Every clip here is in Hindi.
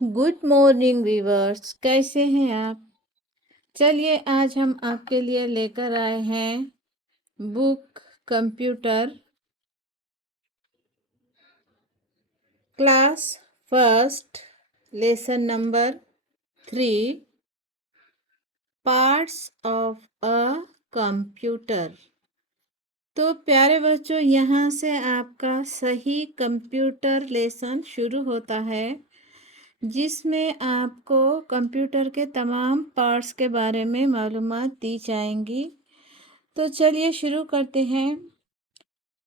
गुड मॉर्निंग व्यूअर्स, कैसे हैं आप। चलिए आज हम आपके लिए लेकर आए हैं book computer class first lesson number 3 parts of a computer. तो प्यारे बच्चों, यहाँ से आपका सही कंप्यूटर लेसन शुरू होता है, जिसमें आपको कंप्यूटर के तमाम पार्ट्स के बारे में मालूमात दी जाएंगी। तो चलिए शुरू करते हैं।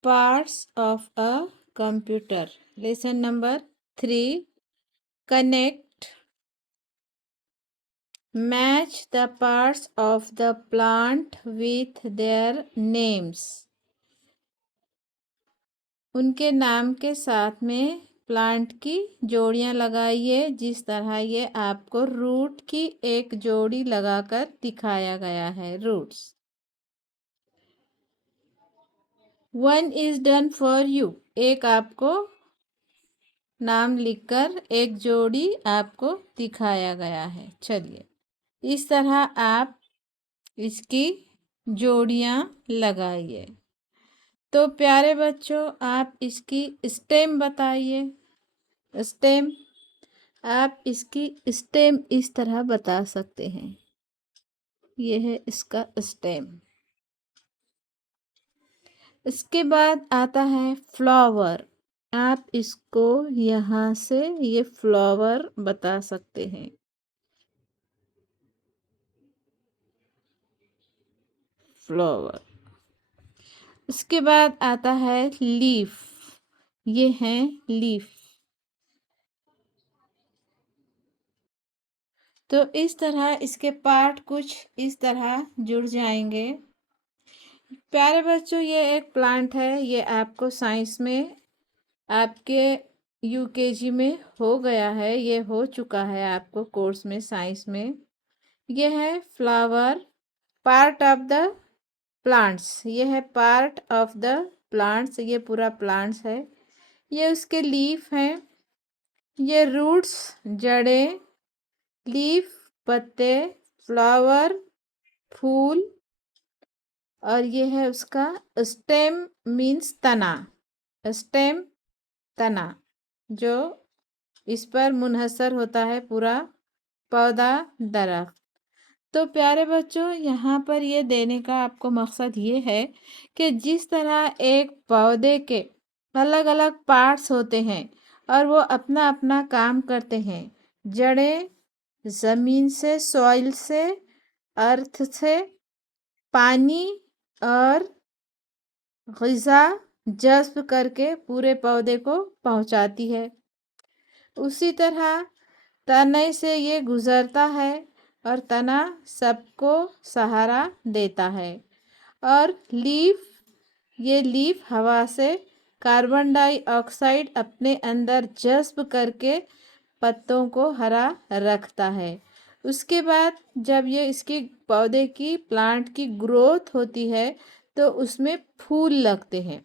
Parts of a computer lesson number 3 connect match the parts of the plant with their names. उनके नाम के साथ में प्लांट की जोड़ियां लगाइए, जिस तरह ये आपको रूट की एक जोड़ी लगाकर दिखाया गया है। Roots 1 is done for you. एक आपको नाम लिखकर एक जोड़ी आपको दिखाया गया है। चलिए इस तरह आप इसकी जोड़ियां लगाइए। तो प्यारे बच्चों, आप इसकी स्टेम बताइए। स्टेम आप इसकी स्टेम इस तरह बता सकते हैं। यह है इसका स्टेम। इसके बाद आता है फ्लावर। आप इसको यहाँ से ये फ्लावर बता सकते हैं। फ्लावर। उसके बाद आता है लीफ। ये है लीफ। तो इस तरह इसके पार्ट कुछ इस तरह जुड़ जाएंगे। प्यारे बच्चों, ये एक प्लांट है। ये आपको साइंस में आपके यूकेजी में हो गया है, ये हो चुका है आपको कोर्स में साइंस में। ये है flower, part of the plants. ये है पार्ट ऑफ द प्लांट्स, ये पूरा प्लांट्स है। ये उसके लीफ हैं। ये रूट्स जड़ें, लीफ पत्ते, फ्लावर फूल, और ये है उसका स्टेम मीन्स तना। स्टेम तना जो इस पर मुनहसर होता है पूरा पौधा दरख्त। तो प्यारे बच्चों, यहाँ पर ये देने का आपको मकसद ये है कि जिस तरह एक पौधे के अलग अलग पार्ट्स होते हैं और वो अपना अपना काम करते हैं। जड़ें ज़मीन से, सॉइल से, अर्थ से पानी और ग़िज़ा जज़्ब करके पूरे पौधे को पहुंचाती है। उसी तरह तने से ये गुजरता है और तना सबको सहारा देता है। और लीफ, ये लीफ हवा से कार्बन डाइऑक्साइड अपने अंदर जज़्ब करके पत्तों को हरा रखता है। उसके बाद जब ये इसकी पौधे की प्लांट की ग्रोथ होती है तो उसमें फूल लगते हैं।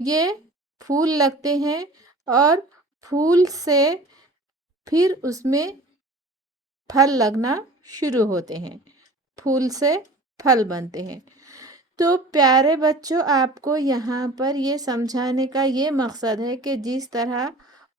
ये फूल लगते हैं और फूल से फिर उसमें फल लगना शुरू होते हैं। फूल से फल बनते हैं। तो प्यारे बच्चों, आपको यहाँ पर ये समझाने का ये मकसद है कि जिस तरह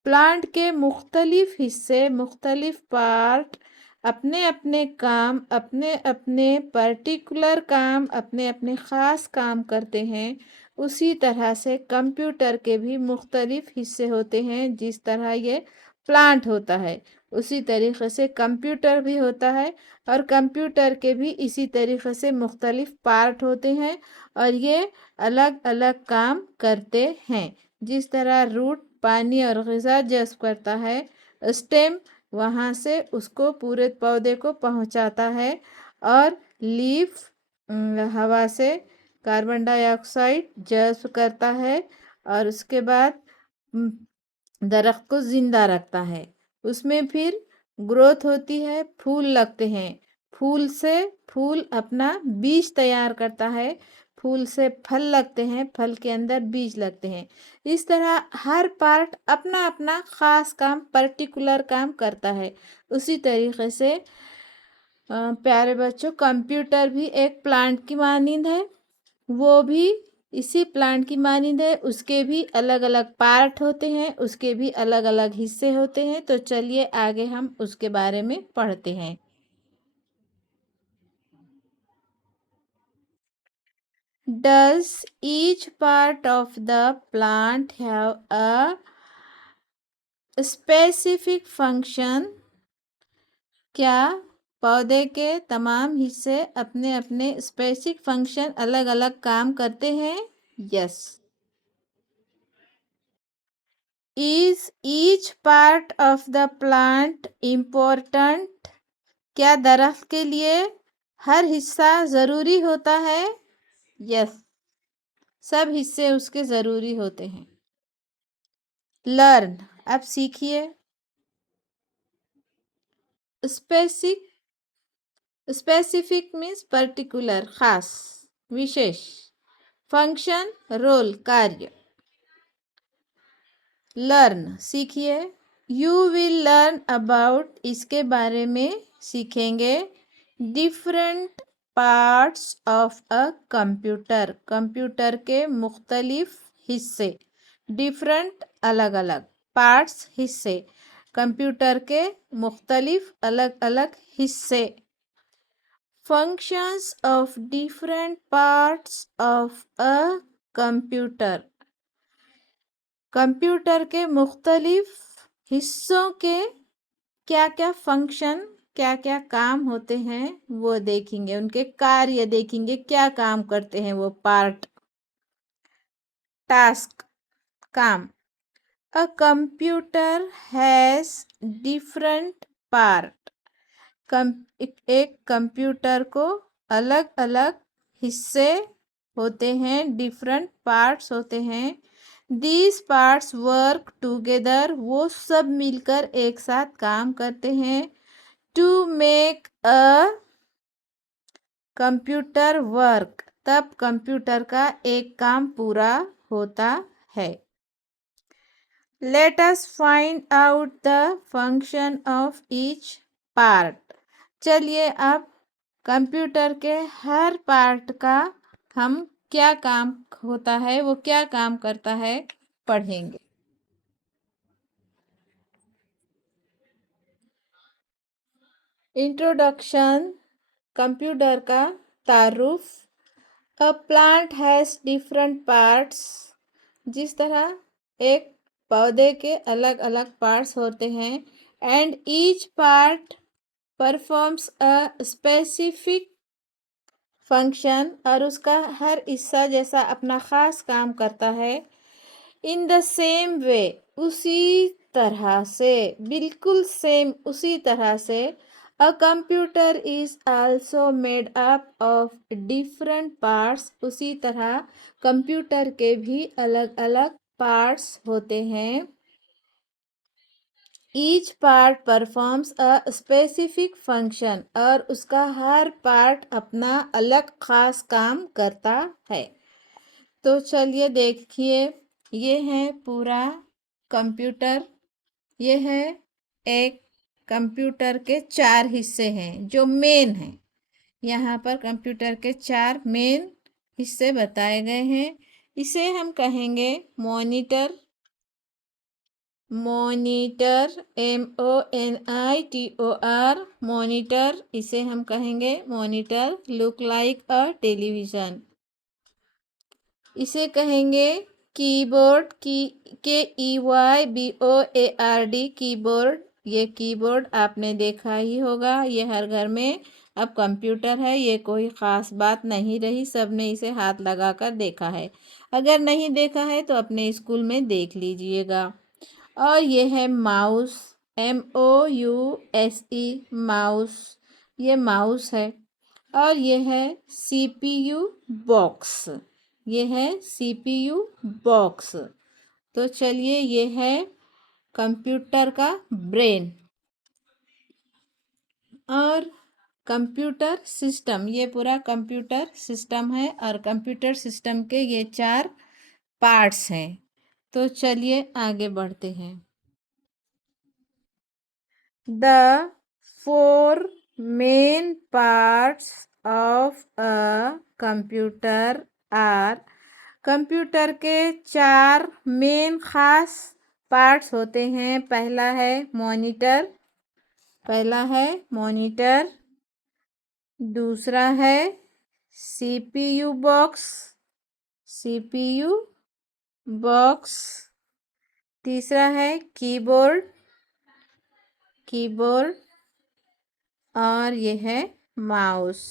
प्लांट के मुख्तलिफ हिस्से, मुख्तलिफ पार्ट अपने अपने काम, अपने अपने पर्टिकुलर काम, अपने अपने ख़ास काम करते हैं, उसी तरह से कंप्यूटर के भी मुख्तलिफ हिस्से होते हैं। जिस तरह ये प्लांट होता है उसी तरीक़े से कंप्यूटर भी होता है, और कंप्यूटर के भी इसी तरीक़े से मुख्तलिफ पार्ट होते हैं और ये अलग अलग काम करते हैं। जिस तरह रूट पानी और ग़िज़ा जज़्ब करता है, स्टेम वहाँ से उसको पूरे पौधे को पहुँचाता है, और लीफ हवा से कार्बन डाइऑक्साइड जज़्ब करता है और उसके बाद दरख्त को ज़िंदा रखता है। उसमें फिर ग्रोथ होती है, फूल लगते हैं। फूल से फूल अपना बीज तैयार करता है। फूल से फल लगते हैं, फल के अंदर बीज लगते हैं। इस तरह हर पार्ट अपना अपना खास काम, पर्टिकुलर काम करता है। उसी तरीके से प्यारे बच्चों, कंप्यूटर भी एक प्लांट की मानिंद है। वो भी इसी प्लांट की मानिंद है। उसके भी अलग अलग पार्ट होते हैं, उसके भी अलग अलग हिस्से होते हैं। तो चलिए आगे हम उसके बारे में पढ़ते हैं। Does each part of the plant have a specific function? क्या पौधे के तमाम हिस्से अपने अपने स्पेसिफिक फंक्शन, अलग अलग काम करते हैं? Yes. Is each part of the plant important? क्या दरख्त के लिए हर हिस्सा ज़रूरी होता है? यस, सब हिस्से उसके ज़रूरी होते हैं। लर्न, अब सीखिए। स्पेसिफिक मीन्स पर्टिकुलर, खास, विशेष। फंक्शन, रोल, कार्य। लर्न, सीखिए। यू विल लर्न अबाउट, इसके बारे में सीखेंगे। Different parts of a computer, computer के मुख्तलिफ हिस्से। डिफरेंट, अलग अलग, पार्ट्स, हिस्से, कंप्यूटर के मुख्तलिफ अलग अलग हिस्से। Functions of different parts of a computer, computer के मुख्तलिफ हिस्सों के क्या क्या फंक्शन, क्या क्या काम होते हैं वो देखेंगे। उनके कार्य देखेंगे, क्या काम करते हैं वो पार्ट। टास्क, काम। अ कंप्यूटर हैज डिफरेंट पार्ट, एक कंप्यूटर को अलग अलग हिस्से होते हैं, डिफरेंट पार्ट्स होते हैं। दीज पार्ट्स वर्क टुगेदर, वो सब मिलकर एक साथ काम करते हैं। To make a computer work, तब कंप्यूटर का एक काम पूरा होता है। Let us find out the function of each part. चलिए अब कंप्यूटर के हर पार्ट का हम क्या काम होता है, वो क्या काम करता है, पढ़ेंगे। इंट्रोडक्शन, कंप्यूटर का तारुफ। A plant has different parts, जिस तरह एक पौधे के अलग अलग पार्ट्स होते हैं। And each part performs a specific function, और उसका हर हिस्सा जैसा अपना ख़ास काम करता है। इन द सेम वे, उसी तरह से, बिल्कुल सेम उसी तरह से। A computer is also made up of different parts, उसी तरह कंप्यूटर के भी अलग अलग पार्ट्स होते हैं। ईच पार्ट परफॉर्म्स अ स्पेसिफिक फंक्शन, और उसका हर पार्ट अपना अलग खास काम करता है। तो चलिए देखिए, ये है पूरा कंप्यूटर। ये है एक कंप्यूटर के 4 हिस्से हैं जो मेन हैं। यहाँ पर कंप्यूटर के 4 मेन हिस्से बताए गए हैं। इसे हम कहेंगे मॉनिटर, मॉनिटर, MONITOR, मॉनिटर। इसे हम कहेंगे मॉनिटर। लुक लाइक अ टेलीविज़न, इसे कहेंगे कीबोर्ड, KEYBOARD, कीबोर्ड। ये कीबोर्ड आपने देखा ही होगा, ये हर घर में अब कंप्यूटर है। ये कोई ख़ास बात नहीं रही, सब ने इसे हाथ लगाकर देखा है। अगर नहीं देखा है तो अपने स्कूल में देख लीजिएगा। और ये है माउस, MOUSE, माउस, ये माउस है। और ये है CPU बॉक्स, ये है CPU बॉक्स। तो चलिए, ये है कंप्यूटर का ब्रेन। और कंप्यूटर सिस्टम, ये पूरा कंप्यूटर सिस्टम है और कंप्यूटर सिस्टम के ये 4 पार्ट्स हैं। तो चलिए आगे बढ़ते हैं। The 4 main parts of a computer are, computer के 4 मेन खास पार्ट्स होते हैं। पहला है मॉनिटर, दूसरा है सीपीयू बॉक्स, तीसरा है कीबोर्ड और ये है माउस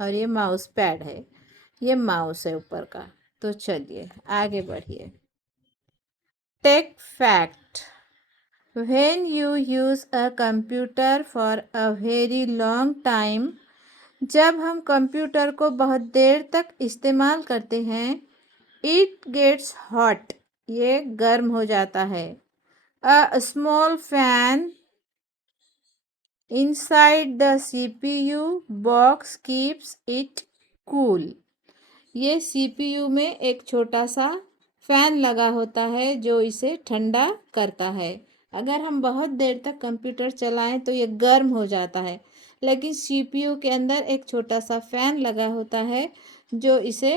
और ये माउस पैड है, ये माउस है ऊपर का। तो चलिए आगे बढ़िए। Tech fact, when you use a computer for a very long time, जब हम कंप्यूटर को बहुत देर तक इस्तेमाल करते हैं, it gets hot, ये गर्म हो जाता है। A small fan inside the CPU box keeps it cool, ये CPU में एक छोटा सा फैन लगा होता है जो इसे ठंडा करता है। अगर हम बहुत देर तक कंप्यूटर चलाएं तो ये गर्म हो जाता है, लेकिन CPU के अंदर एक छोटा सा फैन लगा होता है जो इसे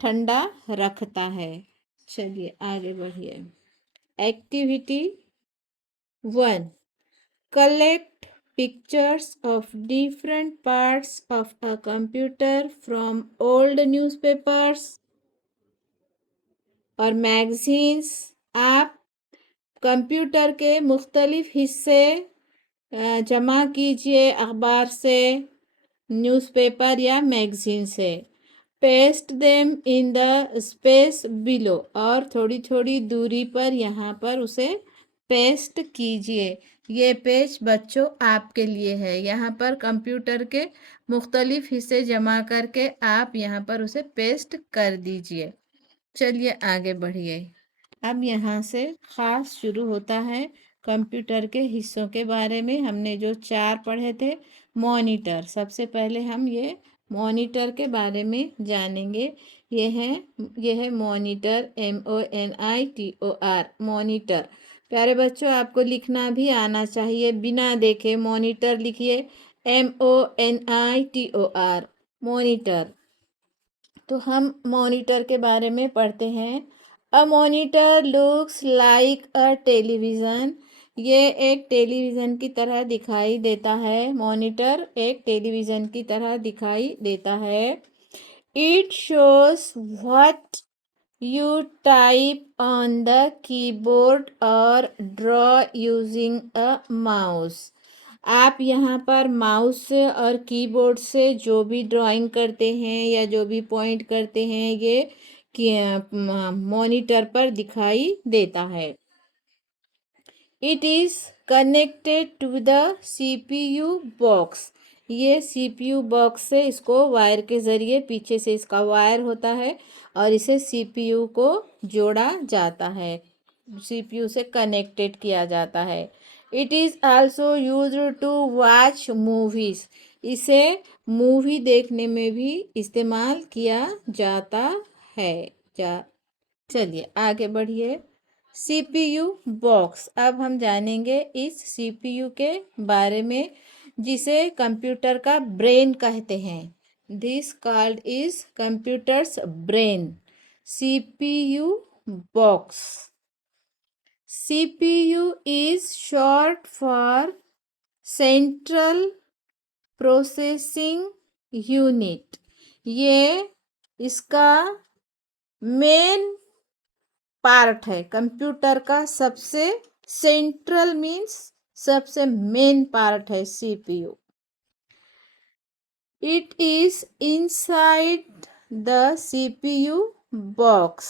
ठंडा रखता है। चलिए आगे बढ़िए। Activity 1, collect pictures of different parts of a computer from old newspapers और मैगजीन्स। आप कंप्यूटर के मुख्तलिफ हिस्से जमा कीजिए अखबार से, न्यूज़पेपर या मैगजीन से। Paste them in the space below, और थोड़ी थोड़ी दूरी पर यहाँ पर उसे पेस्ट कीजिए। ये पेज बच्चों आपके लिए है। यहाँ पर कंप्यूटर के मुख्तलिफ हिस्से जमा करके आप यहाँ पर उसे पेस्ट कर दीजिए। चलिए आगे बढ़िए। अब यहाँ से ख़ास शुरू होता है कंप्यूटर के हिस्सों के बारे में। हमने जो 4 पढ़े थे, मॉनिटर, सबसे पहले हम ये मॉनिटर के बारे में जानेंगे। ये है मॉनिटर, MONITOR, मॉनिटर। प्यारे बच्चों, आपको लिखना भी आना चाहिए, बिना देखे मॉनिटर लिखिए, MONITOR, मॉनिटर। तो हम मॉनिटर के बारे में पढ़ते हैं। A monitor looks like a television, ये एक टेलीविज़न की तरह दिखाई देता है। मॉनिटर एक टेलीविज़न की तरह दिखाई देता है। It shows what you type on the keyboard और ड्रॉ यूजिंग अ माउस, आप यहाँ पर माउस से और कीबोर्ड से जो भी ड्राइंग करते हैं या जो भी पॉइंट करते हैं, ये मॉनिटर पर दिखाई देता है। It is connected to the CPU box, ये CPU बॉक्स से इसको वायर के ज़रिए, पीछे से इसका वायर होता है और इसे CPU को जोड़ा जाता है, CPU से कनेक्टेड किया जाता है। It is also used to watch movies, इसे मूवी देखने में भी इस्तेमाल किया जाता है। चलिए आगे बढ़िए। CPU बॉक्स, अब हम जानेंगे इस CPU के बारे में, जिसे कंप्यूटर का ब्रेन कहते हैं। This called is computers brain, CPU box. CPU is short for Central Processing Unit, ये इसका मेन पार्ट है। कंप्यूटर का सबसे सेंट्रल मीन्स सबसे मेन पार्ट है CPU। It is inside the CPU box,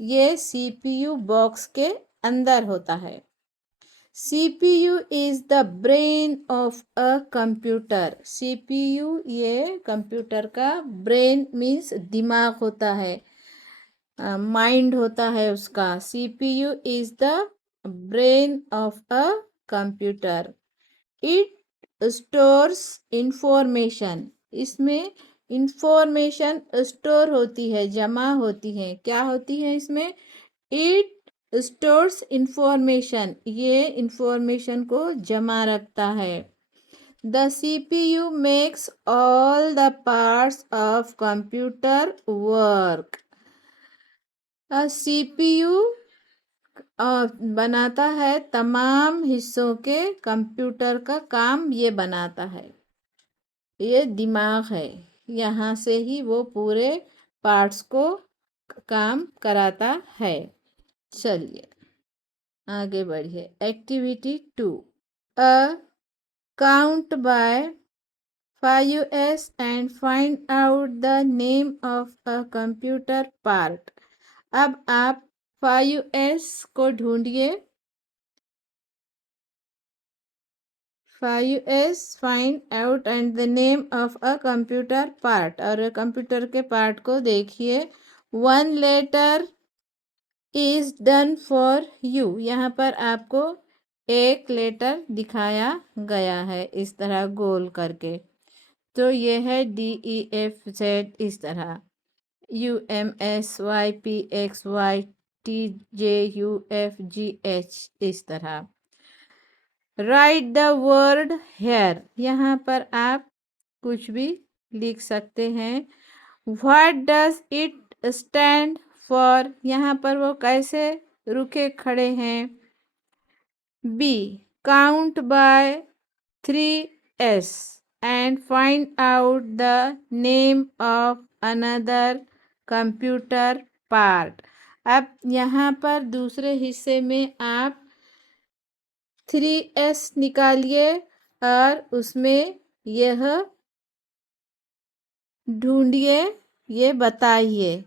ये CPU बॉक्स के अंदर होता है। CPU is the brain of a computer, CPU ये कंप्यूटर का ब्रेन मीन्स दिमाग होता है, माइंड होता है उसका। CPU is the brain of a computer. It stores information, इसमें इंफॉर्मेशन स्टोर होती है, जमा होती है। क्या होती है इसमें? इट स्टोर्स इंफॉर्मेशन, ये इंफॉर्मेशन को जमा रखता है। The CPU makes all the parts of computer work. CPU बनाता है तमाम हिस्सों के कंप्यूटर का काम, ये बनाता है। ये दिमाग है, यहाँ से ही वो पूरे पार्ट्स को काम कराता है। चलिए आगे बढ़िए। Activity 2, a count by 5s and find out the name of a computer part। अब आप 5s को ढूंढिए। 5s find out and the name of a computer part, और कंप्यूटर के पार्ट को देखिए। 1 letter is done for you, यहाँ पर आपको एक लेटर दिखाया गया है इस तरह गोल करके। तो ये है DEFZ, इस तरह UMSYPXYTJUFGH, इस तरह। राइट द वर्ड हेयर, यहाँ पर आप कुछ भी लिख सकते हैं। What does it stand for, यहाँ पर वो कैसे रुके खड़े हैं। B, count by 3s and find out the name of another computer part। अब यहाँ पर दूसरे हिस्से में आप 3s निकालिए और उसमें यह ढूंढिए, ये बताइए।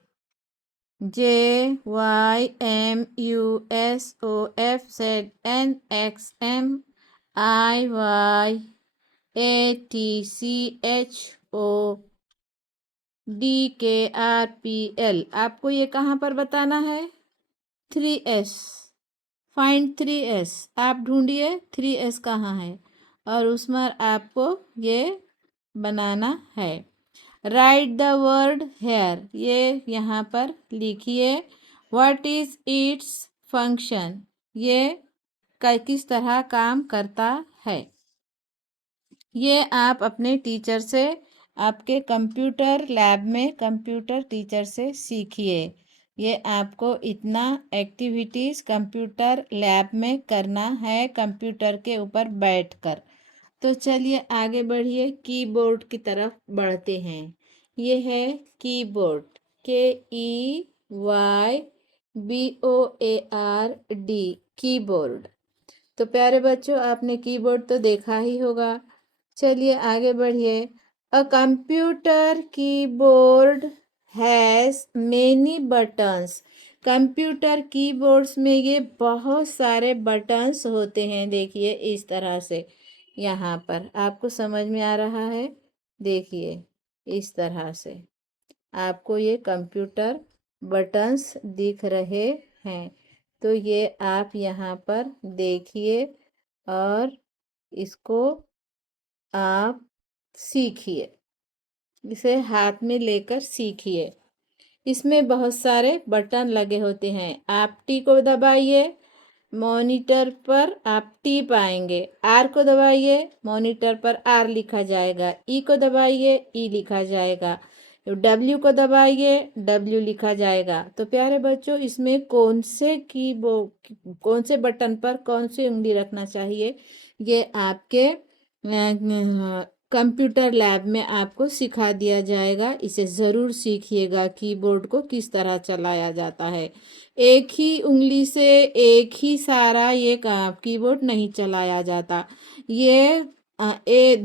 JYMUSOFZNXMIYATCHODKRPL, आपको ये कहाँ पर बताना है? 3s। फाइंड 3s, आप ढूंढिए 3s कहाँ है और उसमें आपको ये बनाना है। राइट द वर्ड हेयर, ये यहाँ पर लिखिए। व्हाट इज इट्स फंक्शन, ये किस तरह काम करता है। ये आप अपने टीचर से, आपके कंप्यूटर लैब में कंप्यूटर टीचर से सीखिए। ये आपको इतना एक्टिविटीज़ कंप्यूटर लैब में करना है, कंप्यूटर के ऊपर बैठकर। तो चलिए आगे बढ़िए, कीबोर्ड की तरफ बढ़ते हैं। ये है कीबोर्ड, KEYBOARD, कीबोर्ड। तो प्यारे बच्चों, आपने कीबोर्ड तो देखा ही होगा। चलिए आगे बढ़िए। A computer keyboard has many buttons, computer keyboards में ये बहुत सारे बटन्स होते हैं। देखिए इस तरह से, यहाँ पर आपको समझ में आ रहा है। देखिए इस तरह से आपको ये कंप्यूटर बटन्स दिख रहे हैं। तो ये आप यहाँ पर देखिए और इसको आप सीखिए, इसे हाथ में लेकर सीखिए। इसमें बहुत सारे बटन लगे होते हैं। आप टी को दबाइए, मॉनिटर पर आप टी पाएंगे। आर को दबाइए, मॉनिटर पर आर लिखा जाएगा। ई को दबाइए, ई लिखा जाएगा। डब्ल्यू को दबाइए, डब्ल्यू लिखा जाएगा। तो प्यारे बच्चों, इसमें कौन से बटन पर कौन सी उंगली रखना चाहिए, ये आपके कंप्यूटर लैब में आपको सिखा दिया जाएगा। इसे ज़रूर सीखिएगा, कीबोर्ड को किस तरह चलाया जाता है। एक ही उंगली से एक ही सारा ये कीबोर्ड नहीं चलाया जाता। ये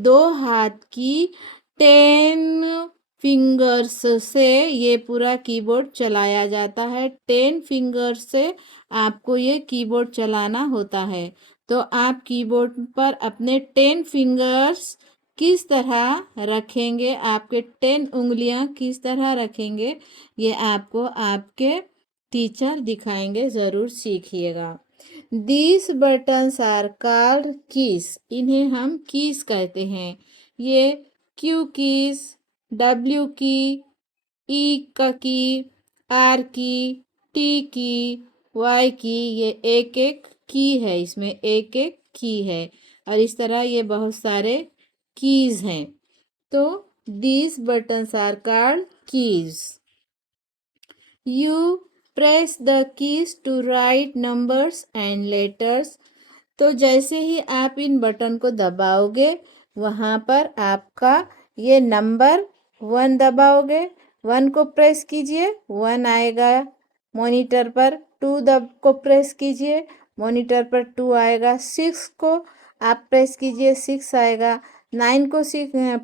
2 हाथ की 10 फिंगर्स से ये पूरा कीबोर्ड चलाया जाता है। 10 फिंगर्स से आपको ये कीबोर्ड चलाना होता है। तो आप कीबोर्ड पर अपने 10 फिंगर्स किस तरह रखेंगे, आपके 10 उंगलियां किस तरह रखेंगे, ये आपको आपके टीचर दिखाएंगे। ज़रूर सीखिएगा। These buttons are called keys. इन्हें हम कीज कहते हैं। ये Q कीज, W की, E का की, R की, T की, Y की, ये एक एक की है, इसमें एक एक की है और इस तरह ये बहुत सारे कीज हैं। तो these buttons are called keys. You press the keys to write numbers and letters. तो जैसे ही आप इन बटन को दबाओगे वहाँ पर आपका ये नंबर 1 दबाओगे, 1 को प्रेस कीजिए 1 आएगा मॉनिटर पर, 2 को प्रेस कीजिए मॉनिटर पर 2 आएगा, 6 को आप प्रेस कीजिए 6 आएगा, 9 को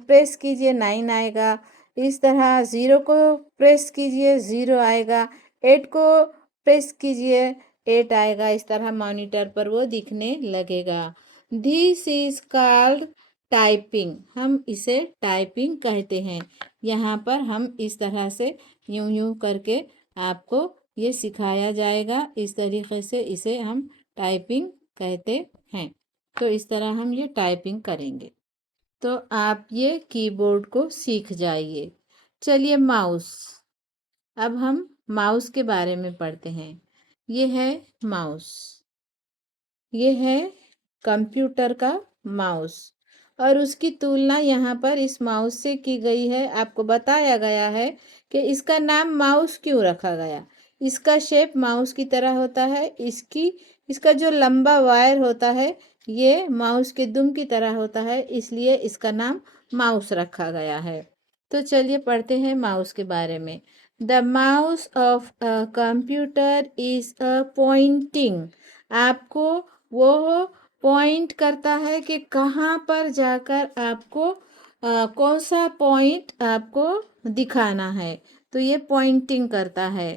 प्रेस कीजिए 9 आएगा, इस तरह 0 को प्रेस कीजिए 0 आएगा, 8 को प्रेस कीजिए 8 आएगा। इस तरह मॉनिटर पर वो दिखने लगेगा। This is called typing. हम इसे टाइपिंग कहते हैं। यहाँ पर हम इस तरह से यूं यूं करके आपको ये सिखाया जाएगा। इस तरीके से इसे हम टाइपिंग कहते हैं। तो इस तरह हम ये टाइपिंग करेंगे। तो आप ये कीबोर्ड को सीख जाइए। चलिए माउस। अब हम माउस के बारे में पढ़ते हैं। ये है माउस। ये है कंप्यूटर का माउस और उसकी तुलना यहाँ पर इस माउस से की गई है। आपको बताया गया है कि इसका नाम माउस क्यों रखा गया। इसका शेप माउस की तरह होता है। इसका जो लंबा वायर होता है ये माउस के दुम की तरह होता है, इसलिए इसका नाम माउस रखा गया है। तो चलिए पढ़ते हैं माउस के बारे में। The mouse of a computer is a pointing. आपको वो पॉइंट करता है कि कहाँ पर जाकर आपको कौन सा पॉइंट आपको दिखाना है। तो ये पॉइंटिंग करता है।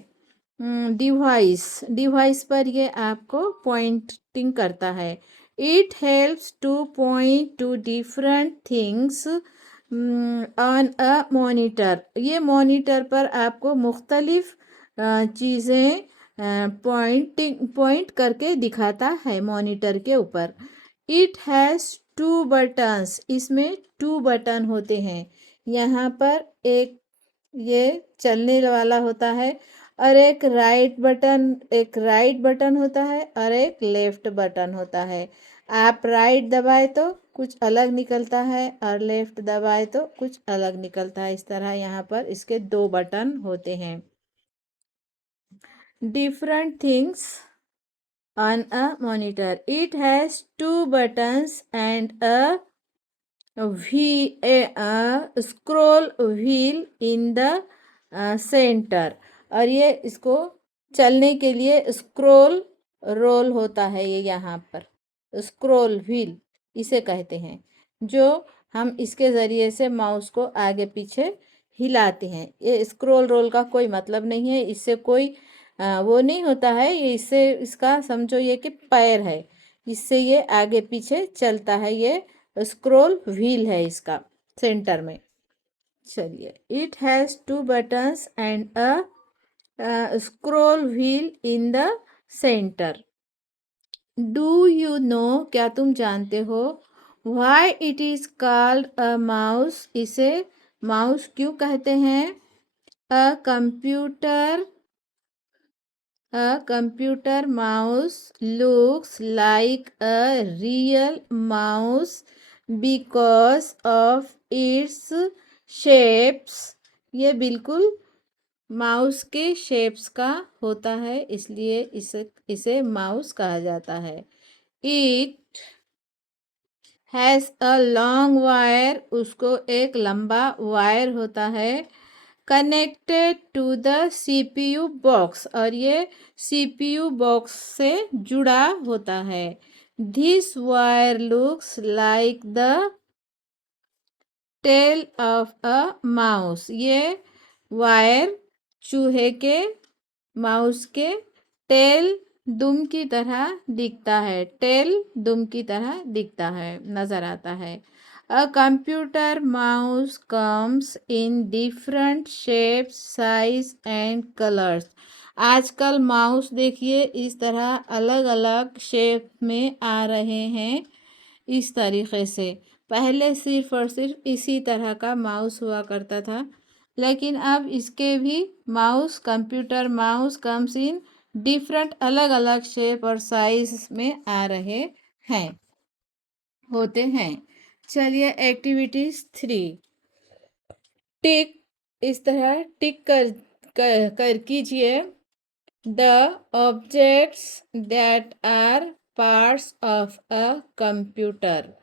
डिवाइस पर ये आपको पॉइंटिंग करता है। It helps to point two different things on a monitor. ये मॉनिटर पर आपको मुख्तलिफ चीज़ें पॉइंट करके दिखाता है मॉनिटर के ऊपर। It has 2 buttons. इसमें 2 बटन होते हैं। यहाँ पर एक ये चलने वाला होता है और एक राइट बटन होता है और एक लेफ्ट बटन होता है। आप राइट दबाए तो कुछ अलग निकलता है और लेफ्ट दबाए तो कुछ अलग निकलता है। इस तरह यहाँ पर इसके 2 बटन होते हैं। Different things on a monitor. It has 2 buttons and a scroll wheel in the center. और ये इसको चलने के लिए स्क्रोल रोल होता है। ये यहाँ पर स्क्रोल व्हील इसे कहते हैं, जो हम इसके ज़रिए से माउस को आगे पीछे हिलाते हैं। ये स्क्रोल रोल का कोई मतलब नहीं है, इससे कोई वो नहीं होता है। ये इससे इसका समझो ये कि पैर है, इससे ये आगे पीछे चलता है। ये स्क्रोल व्हील है इसका सेंटर में। चलिए, it has 2 buttons and a scroll wheel in the centre. Do you know, क्या तुम जानते हो, why it is called a mouse. इसे माउस क्यों कहते हैं। A computer mouse looks like a real mouse because of its shapes. ये बिल्कुल माउस के शेप्स का होता है, इसलिए इसे माउस कहा जाता है। It has a long wire. उसको एक लंबा वायर होता है। Connected to the CPU box. और ये CPU बॉक्स से जुड़ा होता है। This wire looks like the tail of a mouse. ये वायर चूहे के माउस के टेल दुम की तरह दिखता है। टेल दुम की तरह दिखता है, नज़र आता है। A computer mouse comes in different shapes, size and colours. आजकल माउस देखिए इस तरह अलग अलग शेप में आ रहे हैं। इस तरीके से पहले सिर्फ और सिर्फ इसी तरह का माउस हुआ करता था, लेकिन अब इसके भी mouse, computer mouse comes in different अलग अलग शेप और साइज में आ रहे हैं, होते हैं। चलिए एक्टिविटीज 3, टिक, इस तरह टिक कर कीजिए। The objects that are parts of a computer,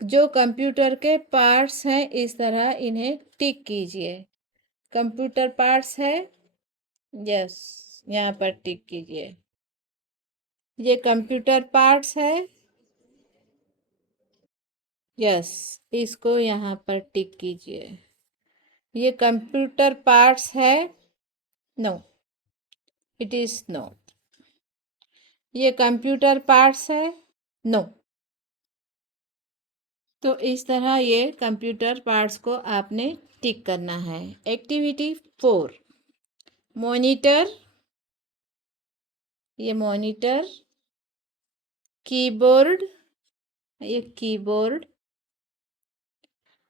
जो कंप्यूटर के पार्ट्स हैं इस तरह इन्हें टिक कीजिए। कंप्यूटर पार्ट्स है, यस, यहाँ पर टिक कीजिए। ये कंप्यूटर पार्ट्स है, यस, इसको यहाँ पर टिक कीजिए। ये कंप्यूटर पार्ट्स है, नो, इट इज नॉट। ये कंप्यूटर पार्ट्स है, नो। तो इस तरह ये कंप्यूटर पार्ट्स को आपने टिक करना है। एक्टिविटी 4, मॉनिटर, ये मॉनिटर, कीबोर्ड, ये keyboard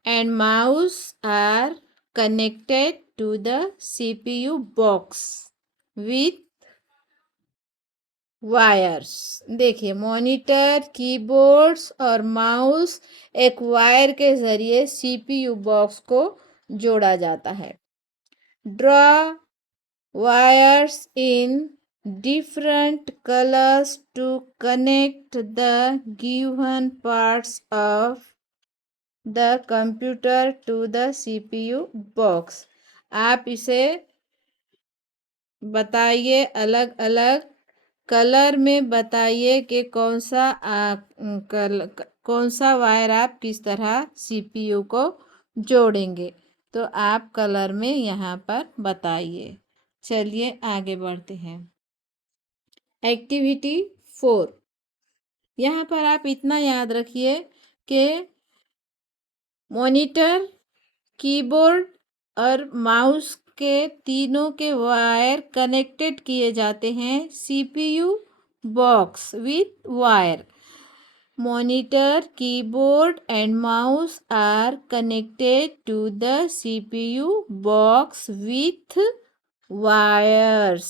and mouse are connected to the CPU box with wires. देखिए मॉनिटर, कीबोर्ड्स और माउस एक वायर के जरिए CPU बॉक्स को जोड़ा जाता है। Draw wires in different colors to connect the given parts of the computer to the CPU box। आप इसे बताइए, अलग अलग कलर में बताइए कि कौन सा वायर आप किस तरह CPU को जोड़ेंगे। तो आप कलर में यहाँ पर बताइए। चलिए आगे बढ़ते हैं। एक्टिविटी 4, यहाँ पर आप इतना याद रखिए कि मॉनिटर, कीबोर्ड और माउस के तीनों के वायर कनेक्टेड किए जाते हैं CPU box with wire. Monitor, keyboard and mouse are connected to the CPU box with wires.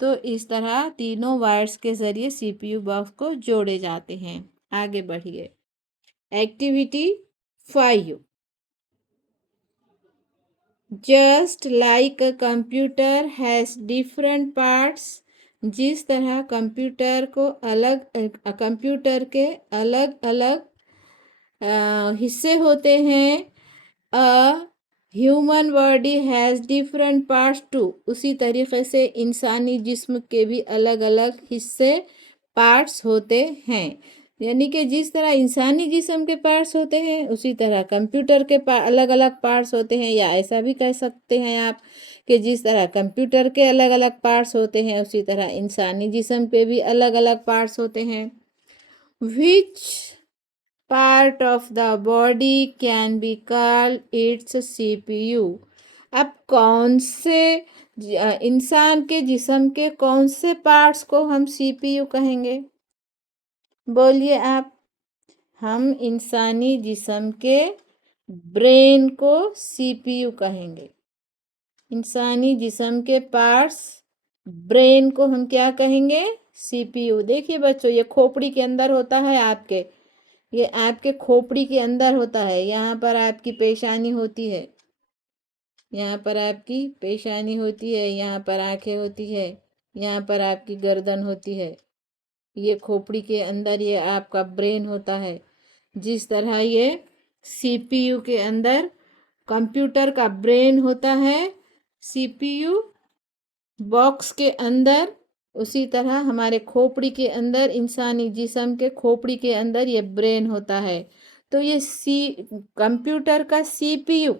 तो इस तरह तीनों वायर्स के जरिए CPU बॉक्स को जोड़े जाते हैं। आगे बढ़िए। Activity 5, just like a computer has different parts, जिस तरह कंप्यूटर के अलग अलग हिस्से होते हैं, a human body has different parts too, उसी तरीके से इंसानी जिस्म के भी अलग अलग हिस्से, पार्ट्स होते हैं। यानी कि जिस तरह इंसानी जिस्म के पार्ट्स होते हैं उसी तरह कंप्यूटर के अलग अलग पार्ट्स होते हैं, या ऐसा भी कह सकते हैं आप कि जिस तरह कंप्यूटर के अलग अलग पार्ट्स होते हैं उसी तरह इंसानी जिस्म के भी अलग अलग पार्ट्स होते हैं। Which part of the body can be called its CPU। अब कौन से इंसान के जिस्म के कौन से पार्ट्स को हम CPU कहेंगे? बोलिए आप। हम इंसानी जिस्म के ब्रेन को CPU कहेंगे। इंसानी जिस्म के पार्ट्स, ब्रेन को हम क्या कहेंगे? CPU। देखिए बच्चों, ये खोपड़ी के अंदर होता है आपके, ये आपके खोपड़ी के अंदर होता है। यहाँ पर आपकी पेशानी होती है, यहाँ पर आपकी पेशानी होती है, यहाँ पर आंखें होती है, यहाँ पर आपकी गर्दन होती है। ये खोपड़ी के अंदर ये आपका ब्रेन होता है। जिस तरह ये CPU के अंदर कंप्यूटर का ब्रेन होता है CPU बॉक्स के अंदर, उसी तरह हमारे खोपड़ी के अंदर, इंसानी जिस्म के खोपड़ी के अंदर ये ब्रेन होता है। तो ये कंप्यूटर का CPU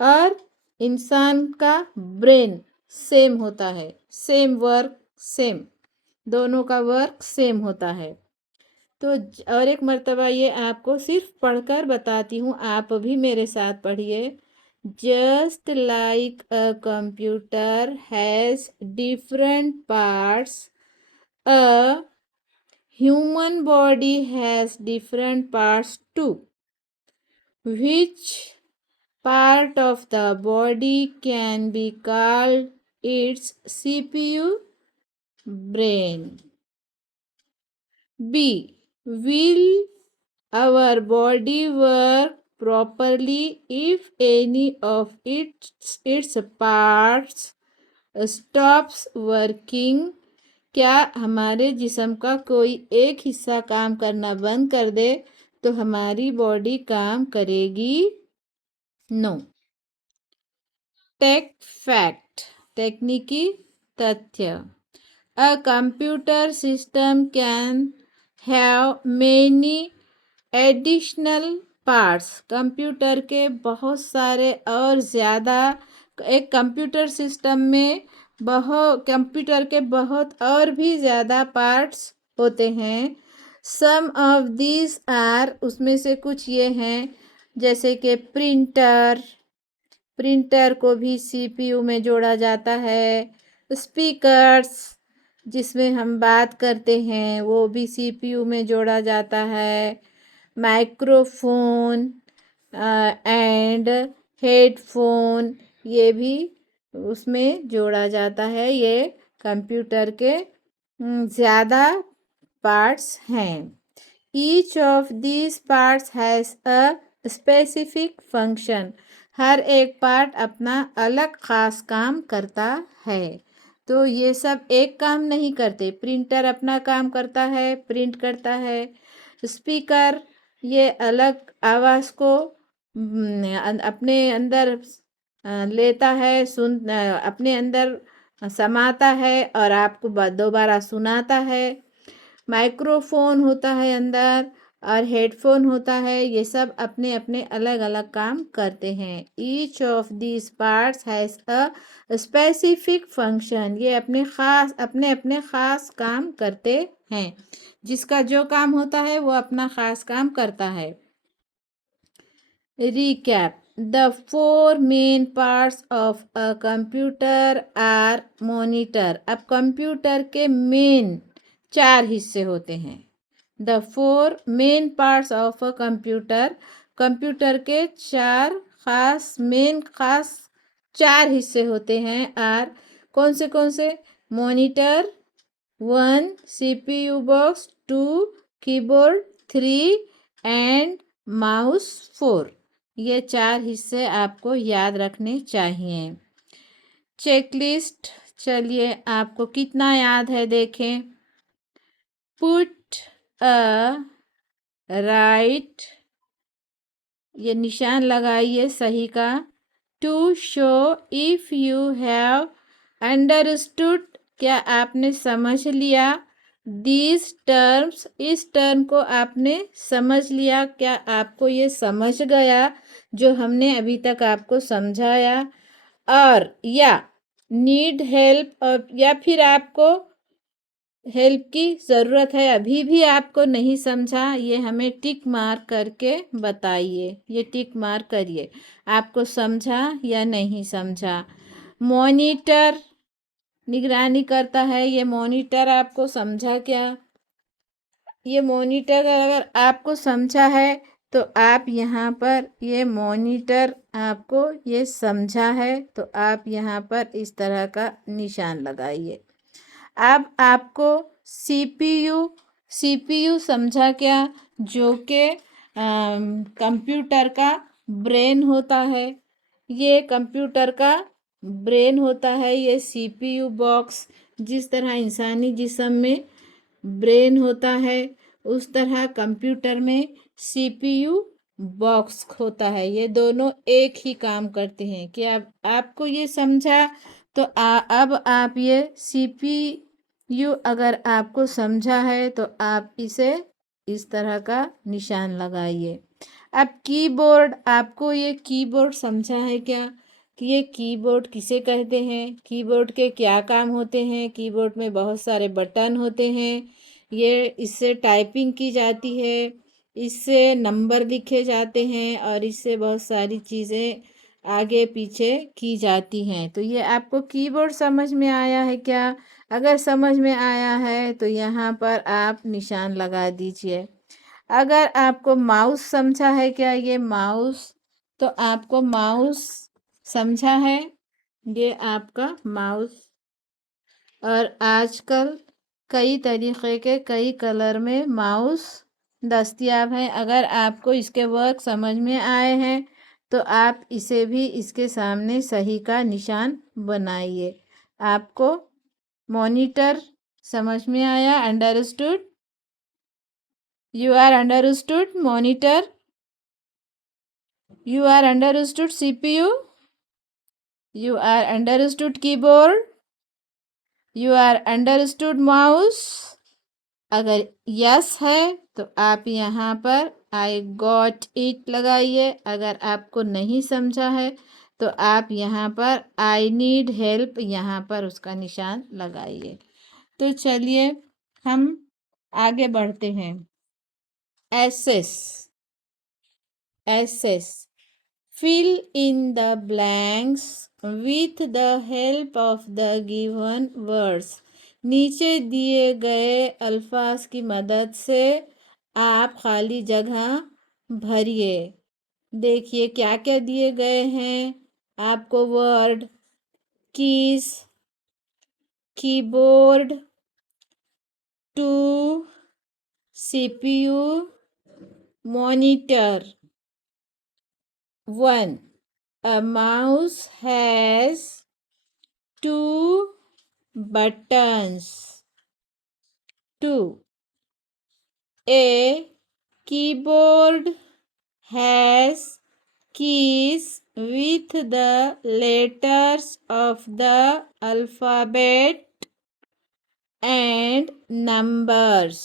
और इंसान का ब्रेन सेम होता है, सेम वर्क, सेम, दोनों का वर्क सेम होता है। तो और एक मर्तबा ये आपको सिर्फ पढ़कर बताती हूँ, आप भी मेरे साथ पढ़िए Just like a computer has different parts, a human body has different parts too. Which part of the body can be called its CPU? Brain. B. Will our body work properly if any of its parts stops working? क्या हमारे जिस्म का कोई एक हिस्सा काम करना बंद कर दे तो हमारी बॉडी काम करेगी? नो। टेक फैक्ट, तकनीकी तथ्य। A computer system can have many additional parts. Computer के बहुत सारे और ज़्यादा, एक कंप्यूटर सिस्टम में कंप्यूटर के बहुत और भी ज़्यादा पार्ट्स होते हैं। सम ऑफ दीज आर, उसमें से कुछ ये हैं, जैसे कि प्रिंटर को भी सीपीयू में जोड़ा जाता है। स्पीकर्स, जिसमें हम बात करते हैं, वो भी सीपीयू में जोड़ा जाता है। माइक्रोफोन एंड हेडफोन, ये भी उसमें जोड़ा जाता है। ये कंप्यूटर के ज़्यादा पार्ट्स हैं। Each of these parts has a specific function. हर एक पार्ट अपना अलग ख़ास काम करता है। तो ये सब एक काम नहीं करते। प्रिंटर अपना काम करता है, प्रिंट करता है। स्पीकर ये अलग आवाज़ को अपने अंदर लेता है, अपने अंदर समाता है और आपको दोबारा सुनाता है। माइक्रोफोन होता है अंदर और हेडफोन होता है। ये सब अपने अपने अलग अलग काम करते हैं। Each of these parts has a specific function. ये अपने अपने ख़ास काम करते हैं। जिसका जो काम होता है वो अपना ख़ास काम करता है। Recap. The four main parts of a computer are monitor. अब कंप्यूटर के मेन 4 हिस्से होते हैं। The four main parts of a computer, computer के 4 खास 4 हिस्से होते हैं। कौन से? Monitor 1, CPU box 2, keyboard 3 and mouse 4। ये 4 हिस्से आपको याद रखने चाहिए। चेकलिस्ट, चलिए आपको कितना याद है देखें। पुट राइट, ये निशान लगाइए सही का। To show if you have understood, क्या आपने समझ लिया। दीज टर्म्स, इस टर्म को आपने समझ लिया, क्या आपको ये समझ गया जो हमने अभी तक आपको समझाया। और या नीड हेल्प, और या फिर आपको हेल्प की ज़रूरत है, अभी भी आपको नहीं समझा, ये हमें टिक मार्क करके बताइए। ये टिक मार्क करिए, आपको समझा या नहीं समझा। मॉनिटर निगरानी करता है, ये मॉनिटर आपको समझा क्या। ये मॉनिटर अगर आपको समझा है तो आप यहाँ पर, ये मॉनिटर आपको ये समझा है तो आप यहाँ पर इस तरह का निशान लगाइए। अब आपको सीपीयू समझा क्या, जो कि कंप्यूटर का ब्रेन होता है। ये कंप्यूटर का ब्रेन होता है। ये सीपीयू बॉक्स, जिस तरह इंसानी जिस्म में ब्रेन होता है उस तरह कंप्यूटर में सीपीयू बॉक्स होता है। ये दोनों एक ही काम करते हैं। क्या आपको ये समझा? तो अब आप ये सीपीयू अगर आपको समझा है तो आप इसे इस तरह का निशान लगाइए। अब कीबोर्ड, आपको ये कीबोर्ड समझा है क्या कि ये कीबोर्ड किसे कहते हैं, कीबोर्ड के क्या काम होते हैं। कीबोर्ड में बहुत सारे बटन होते हैं। ये इससे टाइपिंग की जाती है, इससे नंबर लिखे जाते हैं और इससे बहुत सारी चीज़ें आगे पीछे की जाती हैं। तो ये आपको कीबोर्ड समझ में आया है क्या? अगर समझ में आया है तो यहाँ पर आप निशान लगा दीजिए। अगर आपको माउस समझा है क्या, ये माउस, तो आपको माउस समझा है, ये आपका माउस। और आजकल कई तरीके के कई कलर में माउस दस्तयाब हैं। अगर आपको इसके वर्क समझ में आए हैं तो आप इसे भी इसके सामने सही का निशान बनाइए। आपको मॉनिटर समझ में आया? Understood? You are understood monitor? You are understood CPU? You are understood keyboard? You are understood mouse? अगर यस है तो आप यहाँ पर आई गॉट इट लगाइए। अगर आपको नहीं समझा है तो आप यहाँ पर आई नीड हेल्प यहाँ पर उसका निशान लगाइए। तो चलिए हम आगे बढ़ते हैं। Assess, assess, fill in the blanks with the help of the given words। नीचे दिए गए अल्फाज की मदद से आप खाली जगह भरिए। देखिए क्या क्या दिए गए हैं आपको word. Keys, keyboard, two, CPU, monitor. 1. A mouse has 2 buttons. 2. A keyboard has keys with the letters of the alphabet and numbers.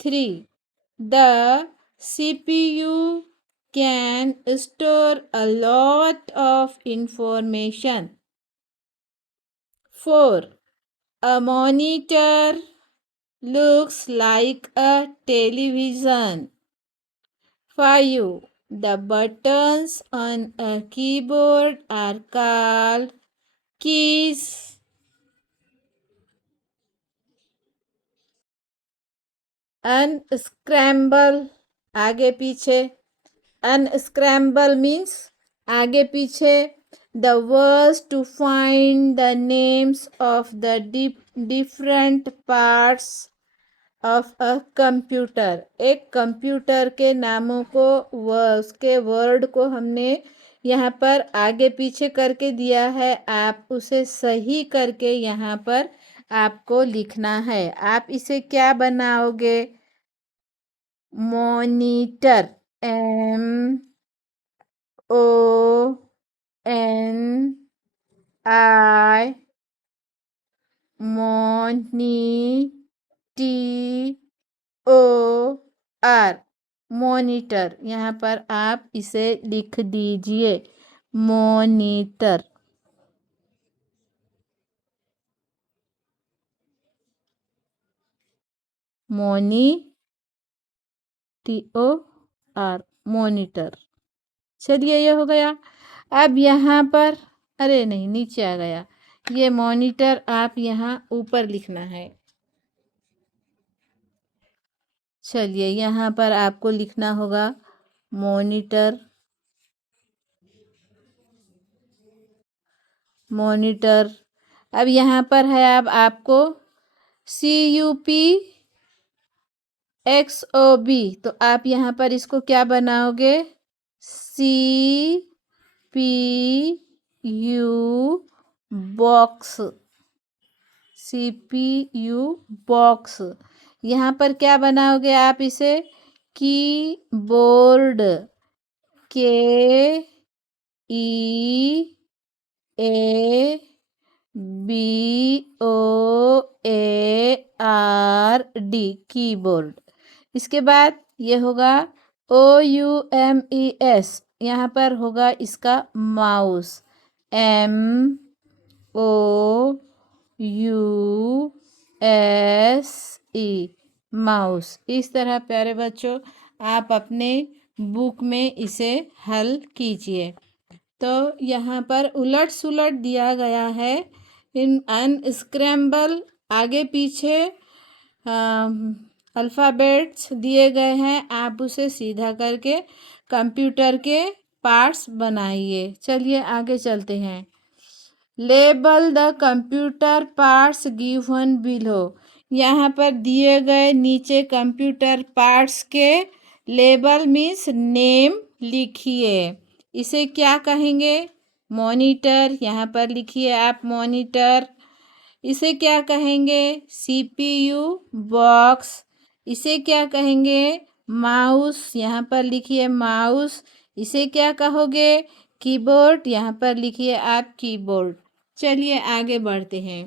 3. The CPU can store a lot of information. 4. A monitor looks like a television. 5. The buttons on a keyboard are called keys. Unscramble, आगे पीछे। Unscramble means आगे पीछे। The words to find the names of the different parts of a computer। एक कंप्यूटर के नामों को उसके वर्ड को हमने यहाँ पर आगे पीछे करके दिया है। आप उसे सही करके यहाँ पर आपको लिखना है। आप इसे क्या बनाओगे? Monitor, MONI, MONITOR, monitor. यहाँ पर आप इसे लिख दीजिए, मॉनिटर। MONITOR, monitor. चलिए ये हो गया। अब यहाँ पर, अरे नहीं नीचे आ गया, ये मॉनिटर आप यहाँ ऊपर लिखना है। चलिए यहाँ पर आपको लिखना होगा मॉनिटर, मॉनिटर। अब यहाँ पर है अब आपको CUPXOB, तो आप यहाँ पर इसको क्या बनाओगे? CPU box, CPU box. यहाँ पर क्या बनाओगे आप इसे? Keyboard, KEABORD, keyboard. इसके बाद ये होगा OUMES, यहाँ पर होगा इसका माउस, MOUSE, माउस। इस तरह प्यारे बच्चों आप अपने बुक में इसे हल कीजिए। तो यहाँ पर उलट सुलट दिया गया है। इन अनस्क्रैम्बल आगे पीछे अल्फ़ाबेट्स दिए गए हैं, आप उसे सीधा करके कंप्यूटर के पार्ट्स बनाइए। चलिए आगे चलते हैं। Label the computer parts given below. यहाँ पर दिए गए नीचे कंप्यूटर पार्ट्स के लेबल मीन्स नेम लिखिए। इसे क्या कहेंगे? मॉनिटर, यहाँ पर लिखिए आप मॉनिटर। इसे क्या कहेंगे? CPU box. इसे क्या कहेंगे? माउस, यहाँ पर लिखिए माउस। इसे क्या कहोगे? कीबोर्ड, यहाँ पर लिखिए आप कीबोर्ड। चलिए आगे बढ़ते हैं।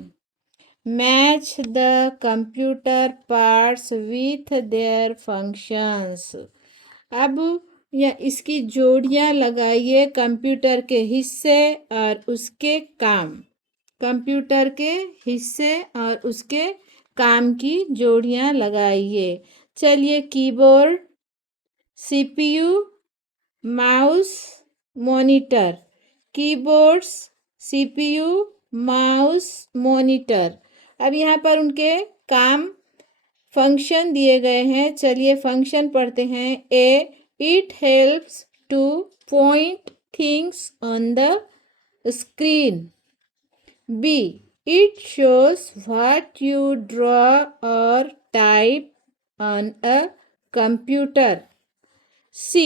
Match the computer parts with their functions. अब इसकी जोड़ियां लगाइए कंप्यूटर के हिस्से और उसके काम। कंप्यूटर के हिस्से और उसके काम की जोड़ियां लगाइए। चलिए keyboard, CPU, mouse, monitor. Keyboards, CPU, mouse, monitor. अब यहाँ पर उनके काम फंक्शन दिए गए हैं। चलिए फंक्शन पढ़ते हैं। A, it helps to point things on the screen. B, it shows what you draw or type on a computer. C,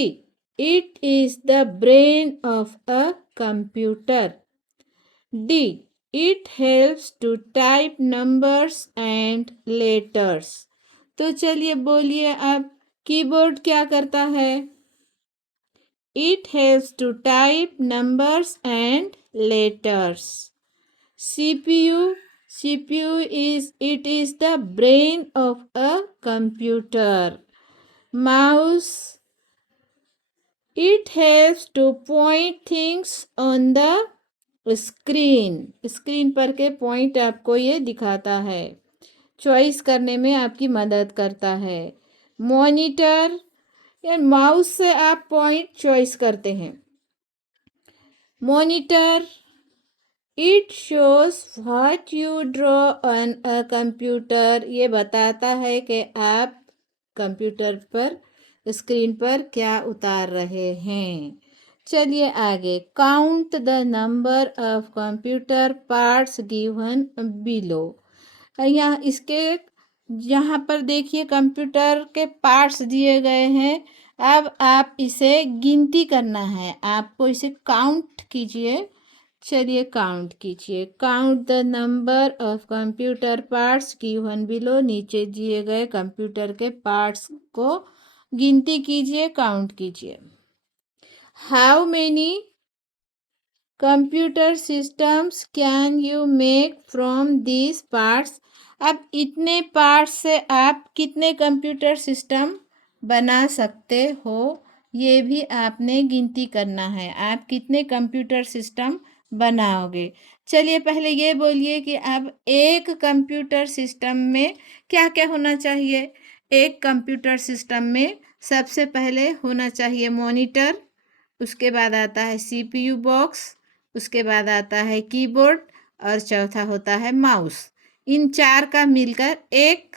it is the brain of a computer. D, it helps to type numbers and letters. तो चलिए बोलिए अब कीबोर्ड क्या करता है? It helps to type numbers and letters. CPU is the brain of a computer. Mouse, it helps to point things on the screen पर के पॉइंट आपको ये दिखाता है, चॉइस करने में आपकी मदद करता है। मॉनिटर या माउस से आप पॉइंट चॉइस करते हैं। Monitor, it shows what you draw on a computer. ये बताता है कि आप कंप्यूटर पर स्क्रीन पर क्या उतार रहे हैं। चलिए आगे। Count the number of computer parts given below. यहाँ पर देखिए कंप्यूटर के पार्ट्स दिए गए हैं। अब आप इसे गिनती करना है, आपको इसे काउंट कीजिए। चलिए काउंट कीजिए। Count the number of computer parts given below. नीचे दिए गए कंप्यूटर के पार्ट्स को गिनती कीजिए, काउंट कीजिए। How many computer systems can you make from this parts. अब इतने पार्ट्स से आप कितने कंप्यूटर सिस्टम बना सकते हो, ये भी आपने गिनती करना है। आप कितने कंप्यूटर सिस्टम बनाओगे। चलिए पहले ये बोलिए कि अब एक कंप्यूटर सिस्टम में क्या क्या होना चाहिए। एक कंप्यूटर सिस्टम में सबसे पहले होना चाहिए मॉनिटर, उसके बाद आता है सीपीयू बॉक्स, उसके बाद आता है कीबोर्ड और चौथा होता है माउस। इन चार का मिलकर एक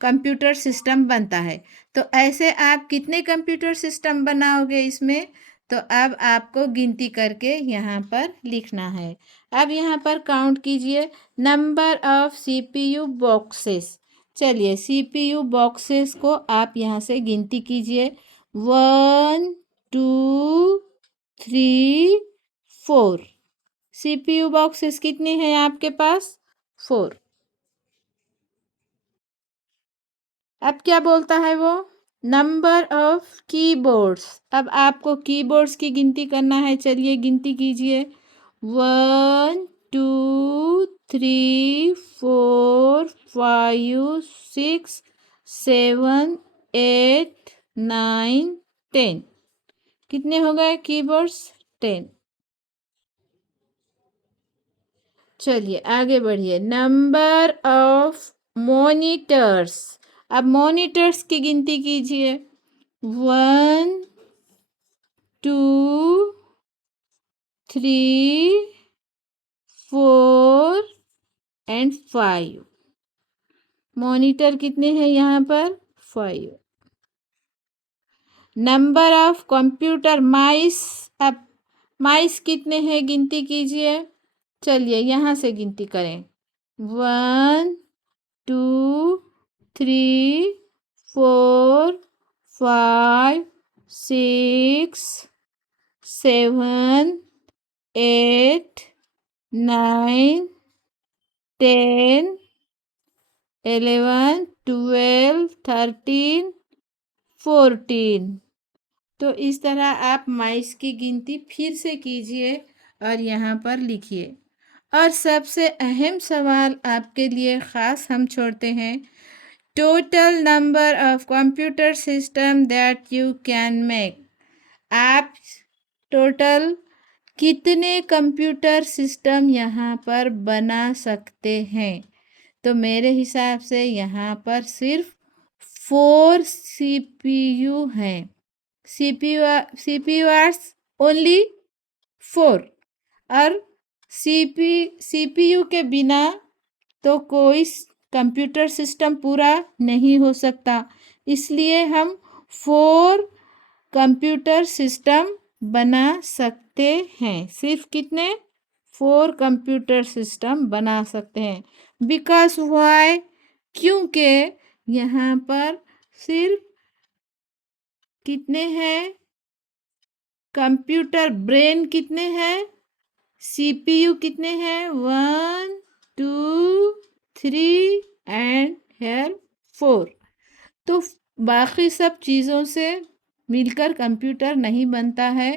कंप्यूटर सिस्टम बनता है। तो ऐसे आप कितने कंप्यूटर सिस्टम बनाओगे इसमें, तो अब आपको गिनती करके यहाँ पर लिखना है। अब यहाँ पर काउंट कीजिए नंबर ऑफ सीपीयू बॉक्सेस। चलिए सीपीयू बॉक्सेस को आप यहाँ से गिनती कीजिए। 1 2 3 4। सीपीयू बॉक्सेस कितने हैं आपके पास? 4। अब क्या बोलता है वो? Number of keyboards. अब आपको कीबोर्ड्स की गिनती करना है। चलिए गिनती कीजिए। 1 2 3 4 5 6 7 8 9 10। कितने हो गए कीबोर्ड्स? 10। चलिए आगे बढ़िए। Number of monitors. अब मॉनिटर्स की गिनती कीजिए। 1 2 3, 4 एंड 5। मॉनिटर कितने हैं यहाँ पर? 5। नंबर ऑफ कंप्यूटर माइस, अब माइस कितने हैं गिनती कीजिए। चलिए यहाँ से गिनती करें। 1, 2, 3, 4, 5, 6, 7, 8, 9, 10, 11, 12, 13, 14। तो इस तरह आप माइस की गिनती फिर से कीजिए और यहाँ पर लिखिए। और सबसे अहम सवाल आपके लिए ख़ास हम छोड़ते हैं। Total number of computer system that you can make. आप टोटल कितने कंप्यूटर सिस्टम यहाँ पर बना सकते हैं? तो मेरे हिसाब से यहाँ पर सिर्फ 4 CPU हैं। CPU are only 4। और CPU के बिना तो कोई कंप्यूटर सिस्टम पूरा नहीं हो सकता, इसलिए हम 4 कंप्यूटर सिस्टम बना सकते हैं। सिर्फ कितने? 4 कंप्यूटर सिस्टम बना सकते हैं। Because why? क्योंकि यहाँ पर सिर्फ कितने हैं कंप्यूटर ब्रेन, कितने हैं CPU कितने हैं? 1, 2, 3 एंड हेयर 4। तो बाकी सब चीज़ों से मिलकर कंप्यूटर नहीं बनता है।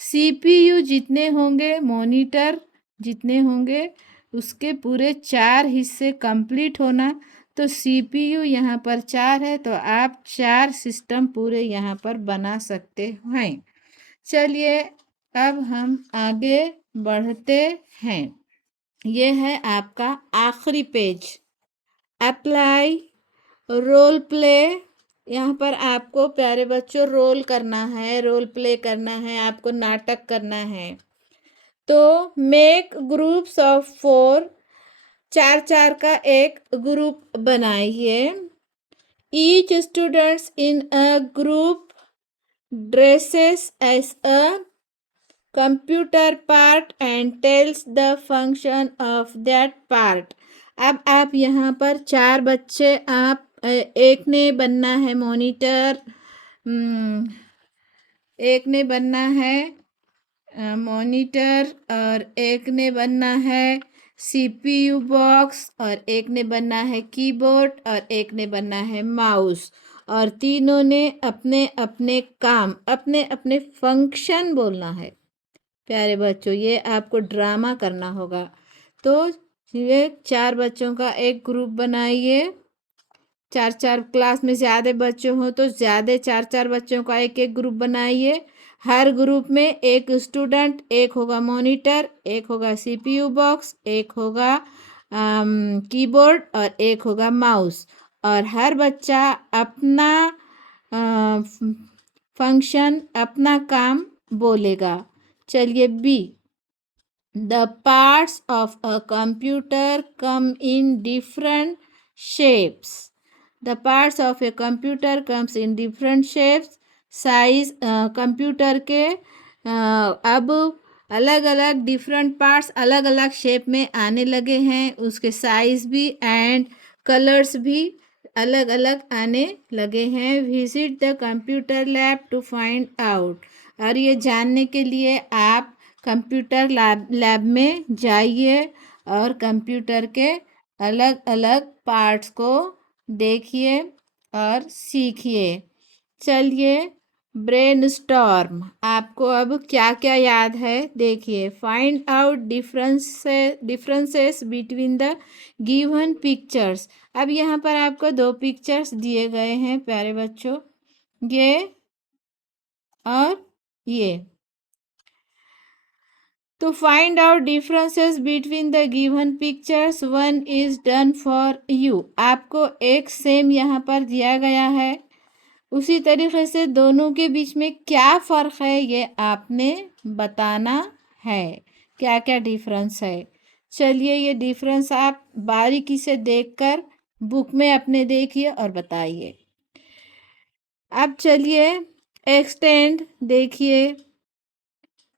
CPU जितने होंगे, मॉनिटर जितने होंगे, उसके पूरे 4 हिस्से कंप्लीट होना। तो CPU यहाँ पर 4 है, तो आप 4 सिस्टम पूरे यहाँ पर बना सकते हैं। चलिए अब हम आगे बढ़ते हैं। ये है आपका आखिरी पेज, अप्लाई रोल प्ले। यहाँ पर आपको प्यारे बच्चों रोल करना है, रोल प्ले करना है, आपको नाटक करना है। तो मेक ग्रुप्स ऑफ 4, 4 का एक ग्रुप बनाइए। Each students in a group dresses as a computer part and tells the function of that part. अब आप यहाँ पर 4 बच्चे, आप एक ने बनना है मॉनिटर, एक ने बनना है मॉनिटर, और एक ने बनना है CPU बॉक्स, और एक ने बनना है कीबोर्ड, और एक ने बनना है माउस। और तीनों ने अपने अपने काम, अपने अपने फंक्शन बोलना है। प्यारे बच्चों, ये आपको ड्रामा करना होगा। तो ये 4 बच्चों का एक ग्रुप बनाइए। 4 क्लास में ज़्यादा बच्चे हो तो ज़्यादा 4 बच्चों का एक एक ग्रुप बनाइए। हर ग्रुप में एक स्टूडेंट, एक होगा मॉनिटर, एक होगा CPU बॉक्स, एक होगा कीबोर्ड, और एक होगा माउस। और हर बच्चा अपना फंक्शन, अपना काम बोलेगा। चलिए B, the parts of a computer come in different shapes. The parts of a computer comes in different shapes. Size computer के अब अलग अलग डिफरेंट पार्ट्स अलग अलग शेप में आने लगे हैं, उसके साइज भी एंड कलर्स भी अलग अलग आने लगे हैं। Visit the computer lab to find out. और ये जानने के लिए आप कंप्यूटर लैब में जाइए और कंप्यूटर के अलग अलग पार्ट्स को देखिए और सीखिए। चलिए ब्रेनस्टॉर्म, आपको अब क्या क्या याद है देखिए। Find out differences between the given pictures. अब यहाँ पर आपको 2 पिक्चर्स दिए गए हैं प्यारे बच्चों, ये और ये। To find out differences between the given pictures, one is done for you। आपको एक सेम यहाँ पर दिया गया है, उसी तरीके से दोनों के बीच में क्या फ़र्क है ये आपने बताना है, क्या क्या डिफरेंस है। चलिए ये डिफरेंस आप बारीकी से देखकर बुक में अपने देखिए और बताइए। अब चलिए एक्सटेंड देखिए।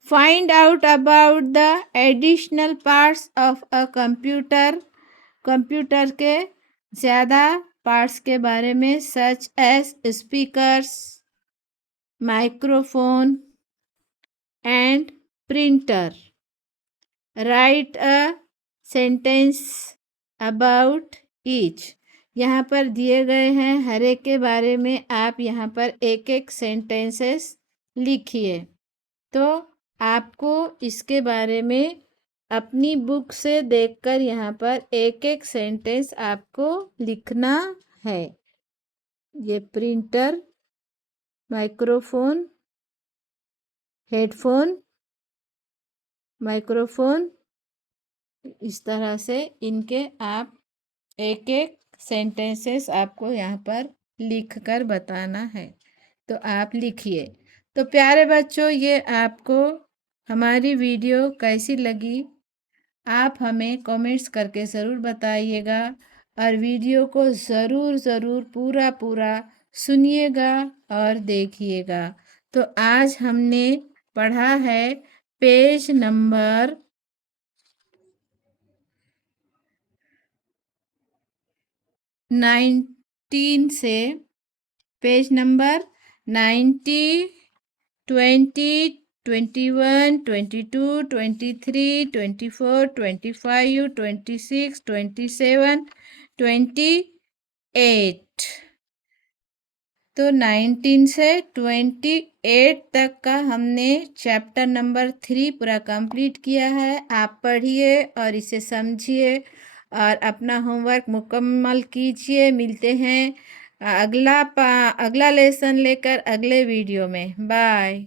Find out about the additional parts of a computer. Computer के ज़्यादा पार्ट्स के बारे में, such as speakers, microphone and printer. Write a sentence about each. यहाँ पर दिए गए हैं हर एक के बारे में आप यहाँ पर एक एक सेंटेंसेस लिखिए। तो आपको इसके बारे में अपनी बुक से देखकर यहाँ पर एक एक सेंटेंस आपको लिखना है। ये प्रिंटर, माइक्रोफोन, हेडफोन, माइक्रोफोन, इस तरह से इनके आप एक एक सेंटेंसेस आपको यहाँ पर लिख कर बताना है। तो आप लिखिए। तो प्यारे बच्चों, ये आपको हमारी वीडियो कैसी लगी आप हमें कमेंट्स करके ज़रूर बताइएगा और वीडियो को ज़रूर पूरा सुनिएगा और देखिएगा। तो आज हमने पढ़ा है पेज नंबर 19 से पेज नंबर 90, 20, 21, 22, 23, 24, 25, 26, 27, 28। तो 19 से 28 तक का हमने चैप्टर नंबर 3 पूरा कंप्लीट किया है। आप पढ़िए और इसे समझिए और अपना होमवर्क मुकम्मल कीजिए। मिलते हैं अगला लेसन लेकर अगले वीडियो में। बाय।